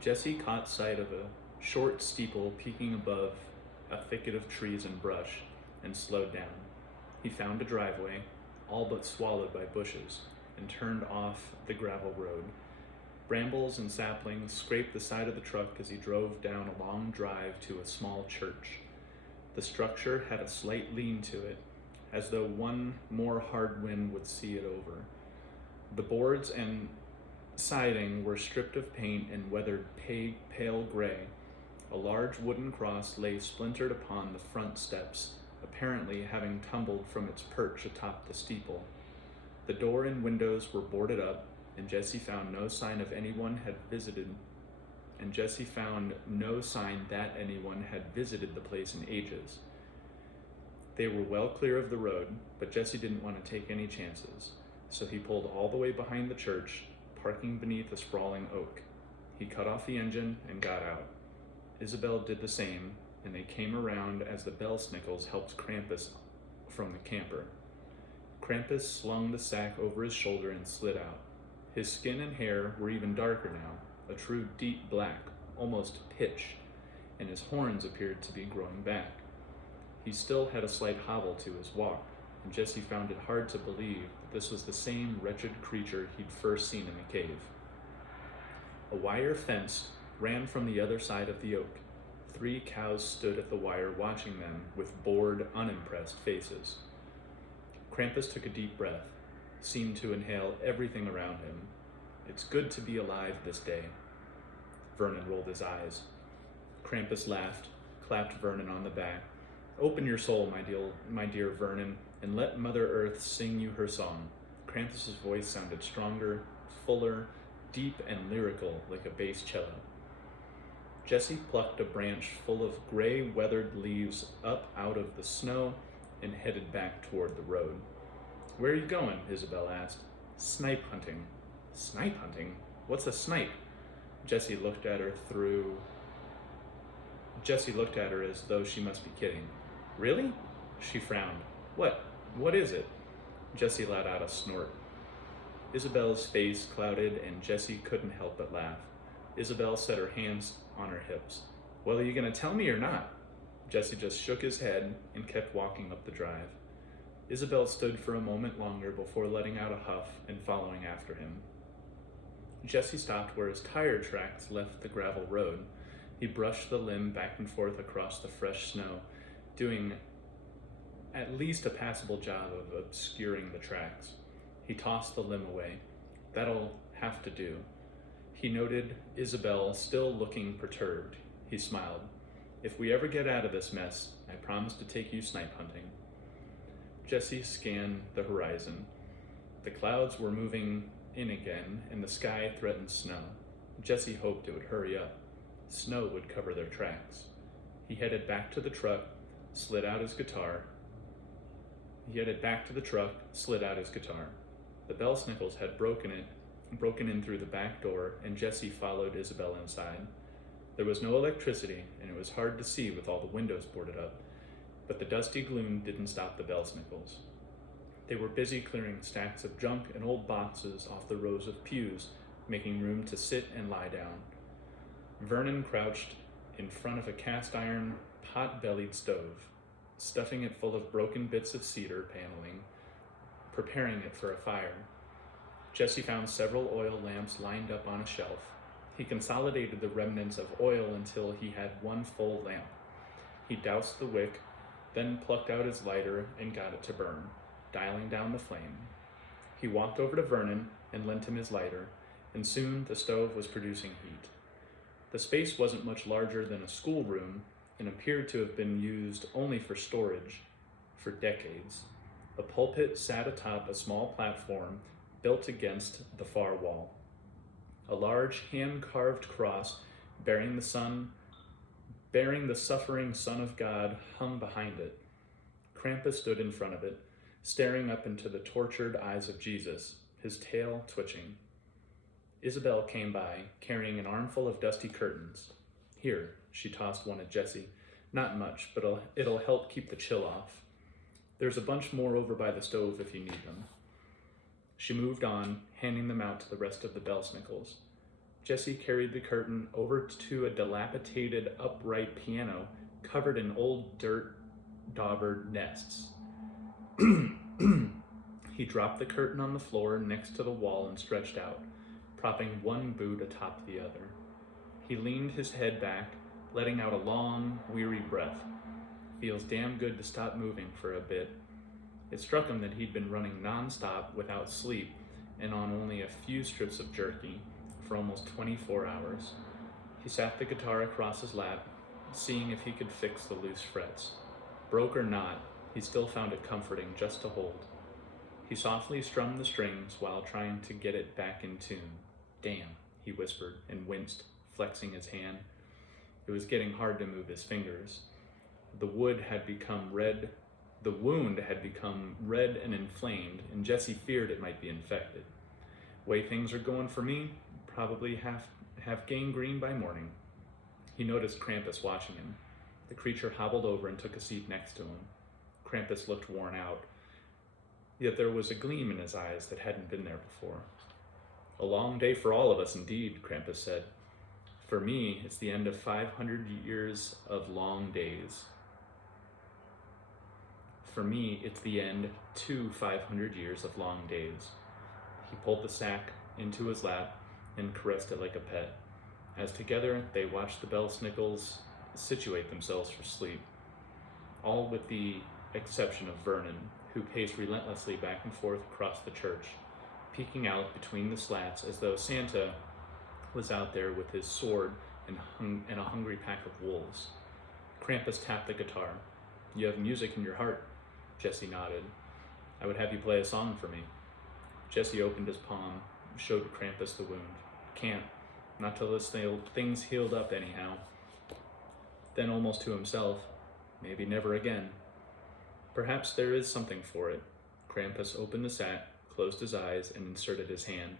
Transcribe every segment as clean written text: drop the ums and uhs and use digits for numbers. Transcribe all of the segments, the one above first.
Jesse caught sight of a short steeple peeking above a thicket of trees and brush and slowed down. He found a driveway, all but swallowed by bushes, and turned off the gravel road. Brambles and saplings scraped the side of the truck as he drove down a long drive to a small church. The structure had a slight lean to it, as though one more hard wind would see it over. The boards and siding were stripped of paint and weathered pale gray. A large wooden cross lay splintered upon the front steps, apparently having tumbled from its perch atop the steeple. The door and windows were boarded up, and Jesse found no sign that anyone had visited the place in ages. They were well clear of the road, but Jesse didn't want to take any chances, so he pulled all the way behind the church, parking beneath a sprawling oak. He cut off the engine and got out. Isabel did the same, and they came around as the Belsnickels helped Krampus from the camper. Krampus slung the sack over his shoulder and slid out. His skin and hair were even darker now, a true deep black, almost pitch, and his horns appeared to be growing back. He still had a slight hobble to his walk, and Jesse found it hard to believe that this was the same wretched creature he'd first seen in the cave. A wire fence ran from the other side of the oak. 3 cows stood at the wire watching them with bored, unimpressed faces. Krampus took a deep breath, seemed to inhale everything around him. It's good to be alive this day. Vernon rolled his eyes. Krampus laughed, clapped Vernon on the back. Open your soul, my dear Vernon, and let Mother Earth sing you her song. Krampus's voice sounded stronger, fuller, deep and lyrical like a bass cello. Jesse plucked a branch full of gray, weathered leaves up out of the snow and headed back toward the road. Where are you going? Isabel asked. Snipe hunting. Snipe hunting? What's a snipe? Jesse looked at her as though she must be kidding. Really? She frowned. What is it? Jesse let out a snort. Isabel's face clouded and Jesse couldn't help but laugh. Isabel set her hands on her hips. Well, are you going to tell me or not? Jesse just shook his head and kept walking up the drive. Isabel stood for a moment longer before letting out a huff and following after him. Jesse stopped where his tire tracks left the gravel road. He brushed the limb back and forth across the fresh snow, doing at least a passable job of obscuring the tracks. He tossed the limb away. That'll have to do. He noted Isabel still looking perturbed. He smiled. If we ever get out of this mess, I promise to take you snipe hunting. Jesse scanned the horizon. The clouds were moving in again, and the sky threatened snow. Jesse hoped it would hurry up. Snow would cover their tracks. He headed back to the truck, slid out his guitar. The Belsnickels had broken in through the back door, and Jesse followed Isabel inside. There was no electricity, and it was hard to see with all the windows boarded up, but the dusty gloom didn't stop the Belsnickels. They were busy clearing stacks of junk and old boxes off the rows of pews, making room to sit and lie down. Vernon crouched in front of a cast-iron, pot-bellied stove, stuffing it full of broken bits of cedar paneling, preparing it for a fire. Jesse found several oil lamps lined up on a shelf. He consolidated the remnants of oil until he had one full lamp. He doused the wick, then plucked out his lighter and got it to burn, dialing down the flame. He walked over to Vernon and lent him his lighter, and soon the stove was producing heat. The space wasn't much larger than a schoolroom and appeared to have been used only for storage for decades. A pulpit sat atop a small platform built against the far wall. A large hand-carved cross bearing the suffering Son of God hung behind it. Krampus stood in front of it, staring up into the tortured eyes of Jesus, his tail twitching. Isabel came by, carrying an armful of dusty curtains. Here, she tossed one at Jesse. Not much, but it'll help keep the chill off. There's a bunch more over by the stove if you need them. She moved on, handing them out to the rest of the Belsnickels. Jesse carried the curtain over to a dilapidated upright piano covered in old dirt daubered nests. He dropped the curtain on the floor next to the wall and stretched out, propping one boot atop the other. He leaned his head back, letting out a long, weary breath. Feels damn good to stop moving for a bit. It struck him that he'd been running non-stop without sleep and on only a few strips of jerky for almost 24 hours. He sat the guitar across his lap, seeing if he could fix the loose frets. Broke or not, he still found it comforting just to hold. He softly strummed the strings while trying to get it back in tune. Damn, he whispered and winced, flexing his hand. It was getting hard to move his fingers. The wound had become red and inflamed, and Jesse feared it might be infected. Way things are going for me, probably have gangrene by morning. He noticed Krampus watching him. The creature hobbled over and took a seat next to him. Krampus looked worn out, yet there was a gleam in his eyes that hadn't been there before. A long day for all of us indeed, Krampus said. For me, it's the end of 500 years of long days. For me, it's the end to 500 years of long days. He pulled the sack into his lap and caressed it like a pet, as together they watched the bell-snickles situate themselves for sleep, all with the exception of Vernon, who paced relentlessly back and forth across the church, peeking out between the slats as though Santa was out there with his sword and a hungry pack of wolves. Krampus tapped the guitar. You have music in your heart, Jesse nodded. I would have you play a song for me. Jesse opened his palm, showed Krampus the wound. Can't. Not till this thing's healed up anyhow. Then almost to himself, maybe never again. Perhaps there is something for it. Krampus opened the sack, closed his eyes, and inserted his hand.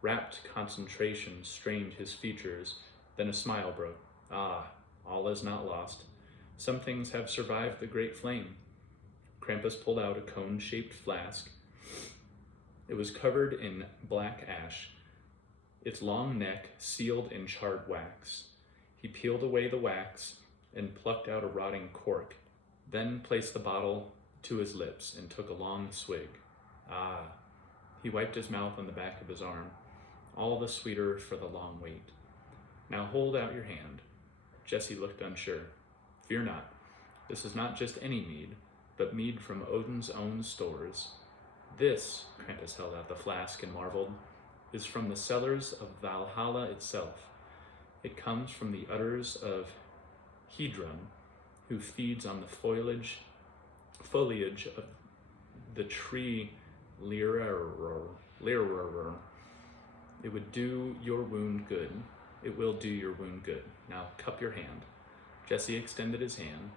Rapt concentration strained his features, then a smile broke. Ah, all is not lost. Some things have survived the great flame. Krampus pulled out a cone-shaped flask. It was covered in black ash, its long neck sealed in charred wax. He peeled away the wax and plucked out a rotting cork, then placed the bottle to his lips and took a long swig. Ah, he wiped his mouth on the back of his arm, all the sweeter for the long wait. Now hold out your hand. Jesse looked unsure. Fear not. This is not just any mead, but mead from Odin's own stores. This, Krampus held out the flask and marveled, is from the cellars of Valhalla itself. It comes from the udders of Hedron, who feeds on the foliage of the tree Lyra. It would do your wound good. It will do your wound good. Now cup your hand. Jesse extended his hand.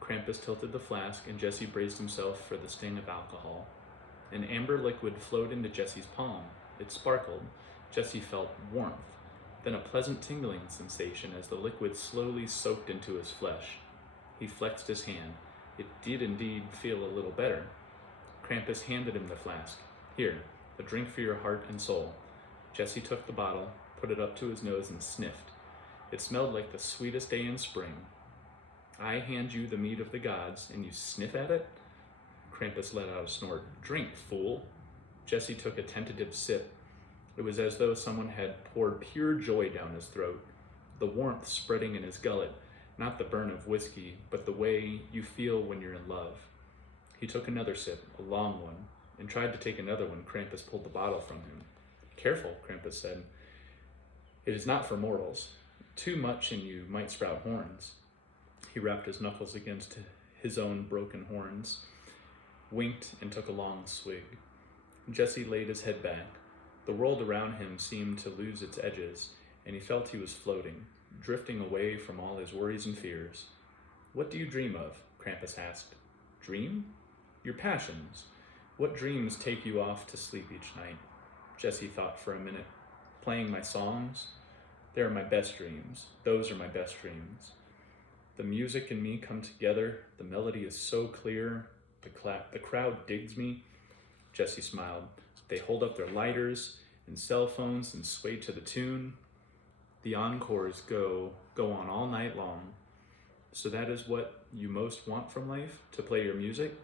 Krampus tilted the flask, and Jesse braced himself for the sting of alcohol. An amber liquid flowed into Jesse's palm. It sparkled. Jesse felt warmth, then a pleasant tingling sensation as the liquid slowly soaked into his flesh. He flexed his hand. It did indeed feel a little better. Krampus handed him the flask. Here, a drink for your heart and soul. Jesse took the bottle, put it up to his nose, and sniffed. It smelled like the sweetest day in spring. I hand you the mead of the gods, and you sniff at it? Krampus let out a snort. Drink, fool. Jesse took a tentative sip. It was as though someone had poured pure joy down his throat, the warmth spreading in his gullet, not the burn of whiskey, but the way you feel when you're in love. He took another sip, a long one, and tried to take another when Krampus pulled the bottle from him. Careful, Krampus said. It is not for mortals. Too much and you might sprout horns. He rapped his knuckles against his own broken horns, winked, and took a long swig. Jesse laid his head back. The world around him seemed to lose its edges, and he felt he was floating, drifting away from all his worries and fears. What do you dream of? Krampus asked. Dream? Your passions. What dreams take you off to sleep each night? Jesse thought for a minute. Playing my songs? They are my best dreams. Those are my best dreams. The music and me come together. The melody is so clear. The crowd digs me. Jesse smiled. They hold up their lighters and cell phones and sway to the tune. The encores go on all night long. So that is what you most want from life, to play your music?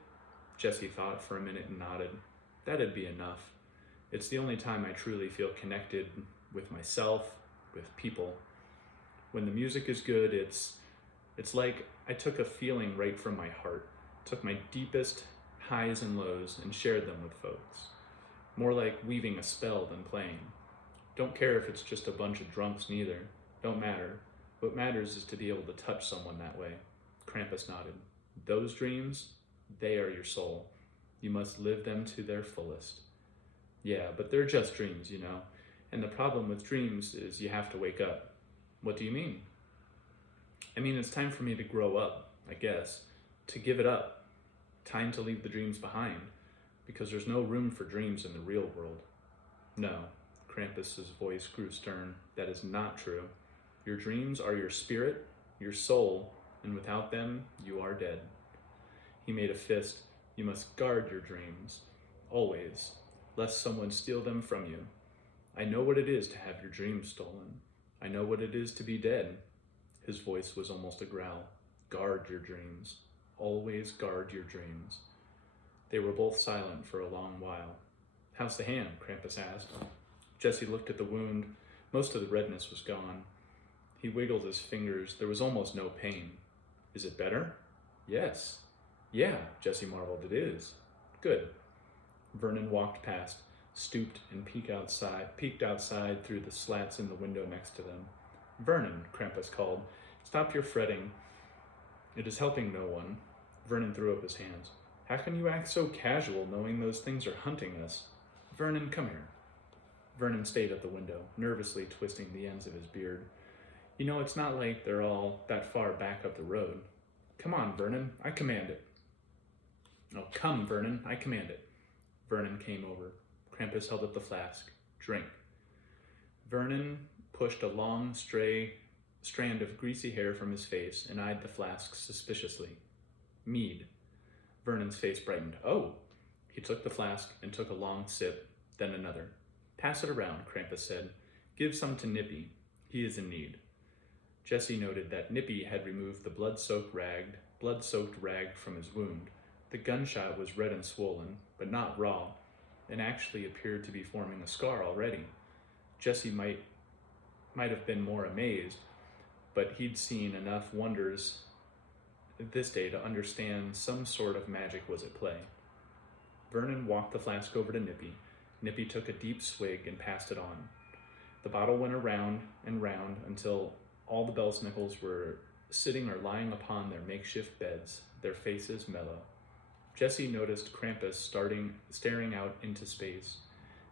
Jesse thought for a minute and nodded. That'd be enough. It's the only time I truly feel connected with myself, with people. When the music is good, it's like I took a feeling right from my heart, took my deepest highs and lows and shared them with folks. More like weaving a spell than playing. Don't care if it's just a bunch of drunks neither. Don't matter. What matters is to be able to touch someone that way. Krampus nodded. Those dreams, they are your soul. You must live them to their fullest. Yeah, but they're just dreams, you know. And the problem with dreams is you have to wake up. What do you mean? I mean, it's time for me to grow up, I guess. To give it up. Time to leave the dreams behind. Because there's no room for dreams in the real world. No, Krampus's voice grew stern. That is not true. Your dreams are your spirit, your soul, and without them, you are dead. He made a fist. You must guard your dreams, always, lest someone steal them from you. I know what it is to have your dreams stolen. I know what it is to be dead. His voice was almost a growl. Guard your dreams. Always guard your dreams. They were both silent for a long while. How's the hand? Krampus asked. Jesse looked at the wound. Most of the redness was gone. He wiggled his fingers. There was almost no pain. Is it better? Yes. Yeah, Jesse marveled. It is. Good. Vernon walked past, stooped and peeked outside through the slats in the window next to them. Vernon, Krampus called, stop your fretting. It is helping no one. Vernon threw up his hands. How can you act so casual knowing those things are hunting us? Vernon, come here. Vernon stayed at the window, nervously twisting the ends of his beard. You know, it's not like they're all that far back up the road. Come on, Vernon, I command it. Oh, come, Vernon, I command it. Vernon came over. Krampus held up the flask. Drink. Vernon pushed a long, stray strand of greasy hair from his face and eyed the flask suspiciously. Mead. Vernon's face brightened. Oh! He took the flask and took a long sip, then another. Pass it around, Krampus said. Give some to Nippy. He is in need. Jesse noted that Nippy had removed the blood-soaked rag from his wound. The gunshot was red and swollen, but not raw, and actually appeared to be forming a scar already. Jesse might have been more amazed, but he'd seen enough wonders this day to understand some sort of magic was at play. Vernon walked the flask over to Nippy. Nippy took a deep swig and passed it on. The bottle went around and round until all the Belsnickles were sitting or lying upon their makeshift beds, their faces mellow. Jesse noticed Krampus staring out into space,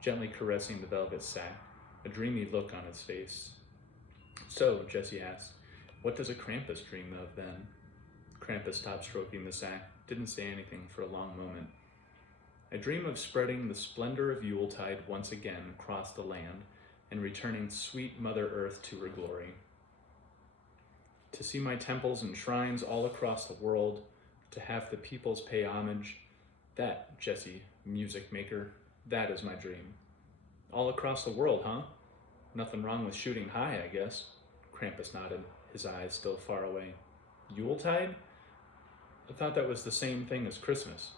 gently caressing the velvet sack, a dreamy look on his face. So, Jesse asked, what does a Krampus dream of then? Krampus stopped stroking the sack, didn't say anything for a long moment. I dream of spreading the splendor of Yuletide once again across the land and returning sweet Mother Earth to her glory. To see my temples and shrines all across the world, to have the peoples pay homage, that, Jesse, music maker, that is my dream. All across the world, huh? Nothing wrong with shooting high, I guess. Krampus nodded, his eyes still far away. Yuletide? I thought that was the same thing as Christmas.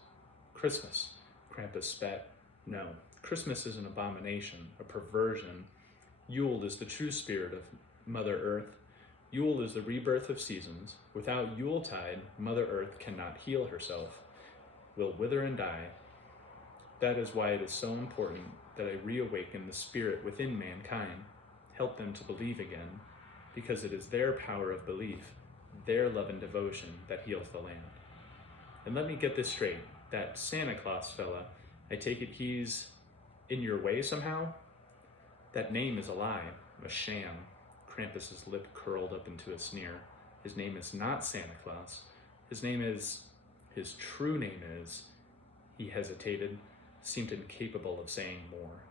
Christmas, Krampus spat. No, Christmas is an abomination, a perversion. Yule is the true spirit of Mother Earth. Yule is the rebirth of seasons. Without Yuletide, Mother Earth cannot heal herself, will wither and die. That is why it is so important that I reawaken the spirit within mankind, help them to believe again, because it is their power of belief, their love and devotion that heals the land. And let me get this straight, that Santa Claus fella, I take it he's in your way somehow? That name is a lie, a sham. Krampus's lip curled up into a sneer. His name is not Santa Claus. His true name is, he hesitated, seemed incapable of saying more.